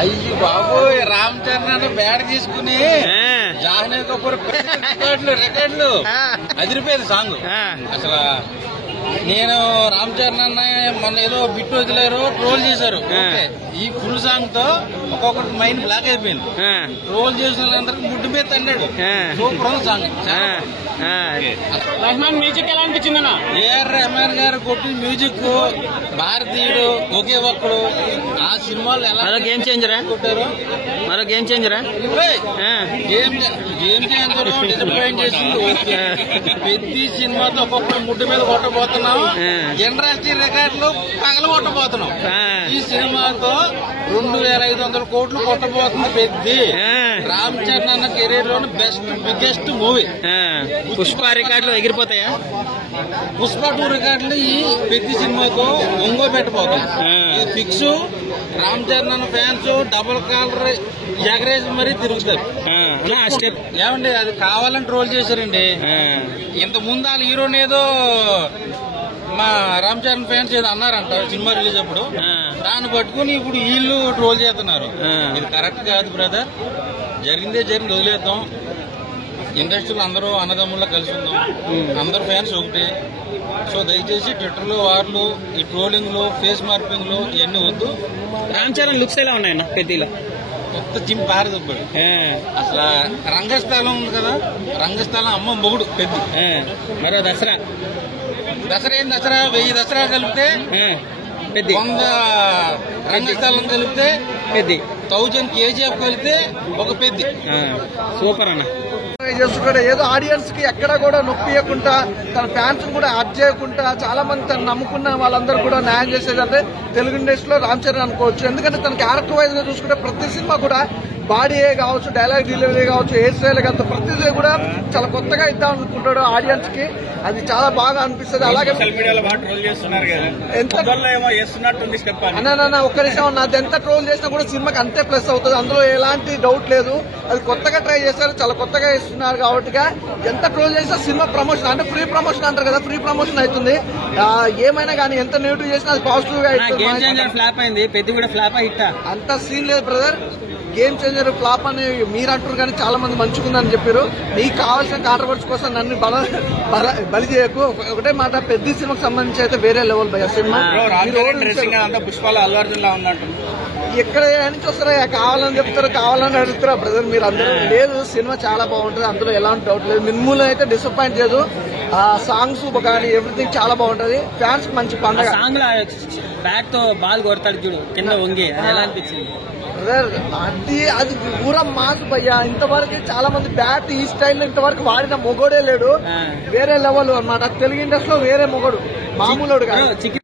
అయ్యి బాబోయ్, రామ్ చరణ్ అన్న బ్యాట్ తీసుకుని జాహ్నవి కపూర్ రికార్డులు అదిరిపోయేది సాంగ్ అసలు. నేను రామ్ చరణ్ అన్న మొన్న ఏదో బిట్ వదిలేరు, ట్రోల్ చేశారు. ఈ ఫుల్ సాంగ్ తో ఒక్కొక్కటి మైండ్ బ్లాక్ అయిపోయింది. ట్రోల్ చేసిన వాళ్ళందరికీ ముడ్డు మీద తన్నాడు. Super song. రెహమాన్ మ్యూజిక్ ఎలా అనిపించిందన్న? ఏఆర్ రెహమాన్ గారు కొట్టిన మ్యూజిక్, భారతీయుడు, ఒకే ఒక్కడు, ఆ సినిమాలు ఎలా గేమ్ చేంజరా కొట్టారు. మరో గేమ్ చేంజరా గేమ్ చేంజర్ డిసప్పాయింట్ చేసింది. ప్రతి సినిమాతో ఒక్కొక్కడు ముడ్డు మీద కొట్టబోతున్నాం, ఇండస్ట్రీ రికార్డులు పగల కొట్టబోతున్నాం. ఈ సినిమాతో 2500 కోట్లు కొట్టబోతుంది పెద్ది. రామ్ చరణ్ అన్న కెరీర్ లోని బిగ్గెస్ట్ మూవీ. పుష్ప రికార్డులు ఎగిరిపోతాయా? పుష్ప 2 రికార్డులు ఈ పెద్ద సినిమాతో ఒంగో పెట్టబోతుంది. ఇది ఫిక్స్. రామ్ చరణ్ అన్న ఫ్యాన్స్ డబుల్ కాలర్ ఎగరేసి మరీ తిరుగుతారు. ఏమండి, అది కావాలని ట్రోల్ చేశారండి. ఇంత ముందు వాళ్ళ హీరోని ఏదో మా రామ్ చరణ్ ఫ్యాన్స్ ఏదో అన్నారంట సినిమా రిలీజ్ అప్పుడు. దాన్ని పట్టుకుని ఇప్పుడు వీళ్ళు ట్రోల్ చేస్తున్నారు. ఇది కరెక్ట్ కాదు బ్రదర్. జరిగిందే జరిగింది, వదిలేద్దాం. ఇండస్ట్రీలో అందరూ అన్నదమ్ముల్లో కలిసి ఉందాం. అందరు ఫ్యాన్స్ ఒకటి. సో దయచేసి ట్విట్టర్లో వార్లు, ఈ ట్రోలింగ్లు, ఫేస్ మార్పింగ్లు ఇవన్నీ వద్దు. రామ్ చరణ్ లుక్స్ ఎలా ఉన్నాయన్న పెద్దలా? కొత్త జిమ్ పారదొబ్బాడు. అసలు రంగస్థలం ఉంది కదా, రంగస్థలం అమ్మ మొగుడు పెద్ద. మరో దసరా ఏం దసరా, 1000 దసరా కలిపితే 100 రంగస్థలం కలిపితే 1000 కేజీఎఫ్ కలిపితే ఒక పెద్ద. సూపర్ అన్న. చేసుకుంటే ఏదో ఆడియన్స్ కి ఎక్కడ కూడా నొప్పియకుండా, తన ఫ్యాన్స్ కూడా యాడ్ చేయకుండా, చాలా మంది తను నమ్ముకున్న వాళ్ళందరూ కూడా న్యాయం చేసేదంటే తెలుగు ఇండస్ట్రీలో రామ్ చరణ్ అనుకోవచ్చు. ఎందుకంటే తన క్యారెక్టర్ వైజ్ గా చూసుకుంటే ప్రతి సినిమా కూడా బాడీ కావచ్చు, డైలాగ్ డెలివరీ కావచ్చు, హెయిర్ స్టైల్ కావచ్చు, ప్రతిదీ కూడా చాలా కొత్తగా ఇద్దాం అనుకుంటాడు ఆడియన్స్ కి. అది చాలా బాగా అనిపిస్తుంది. అలాగే అన్న ఒక్క నిమిషం అన్న, అది ఎంత ట్రోల్ చేసినా కూడా సినిమాకి అంతే ప్లస్ అవుతుంది. అందులో ఎలాంటి డౌట్ లేదు. అది కొత్తగా ట్రై చేస్తారు, చాలా కొత్తగా ఇస్తున్నారు కాబట్టి ఎంత ట్రోల్ చేసినా సినిమా ప్రమోషన్ అంటే ఫ్రీ ప్రమోషన్ అంటారు కదా, ఫ్రీ ప్రమోషన్ అవుతుంది. ఏమైనా కానీ ఎంత నెగిటివ్ చేసినా అది పాజిటివ్ గా అవుతుంది. ఫ్లాప్ అయింది, పెద్ద కూడా ఫ్లాప్ హిట్టా? అంత సీన్ లేదు బ్రదర్. గేమ్ చేంజర్ ఫ్లాప్ అని మీరు అంటారు కానీ చాలా మంది మంచుకుందని చెప్పారు. నీకు కావాల్సిన కాంట్రవర్సీ కోసం నన్ను బలి చేయకు. ఒకటే మాట, పెద్ద సినిమాకి సంబంధించి అయితే వేరే లెవెల్ భయ సినిమా. పుష్పాలు అల్లు అర్జున్ లా ఉందంటారు. ఎక్కడ నుంచి వస్తారా, కావాలని చెప్తారు, కావాలని అడుగుతారా బ్రదర్ మీరు అందరూ? లేదు, సినిమా చాలా బాగుంటుంది, అందులో ఎలాంటి డౌట్ లేదు. మినిమూల్ అయితే డిసప్పాయింట్ చేయదు. ఆ సాంగ్స్ కానీ ఎవ్రీథింగ్ చాలా బాగుంటది. ఫ్యాన్స్ మంచి పండుగ. సాంగ్ బ్యాట్ తో బాల్ కొడతాడు చూడు కింద వంగి, ఎలా అనిపించింది బ్రదర్? అది పూరా మాస్ భయ్యా. ఇంతవరకు చాలా మంది బ్యాట్ ఈ స్టైల్ ఇంతవరకు వాడిన మొగోడే లేడు. వేరే లెవెల్ అన్నమాట. తెలుగు ఇండస్ట్రీలో వేరే మొగోడు, మామూలుడు కాదు.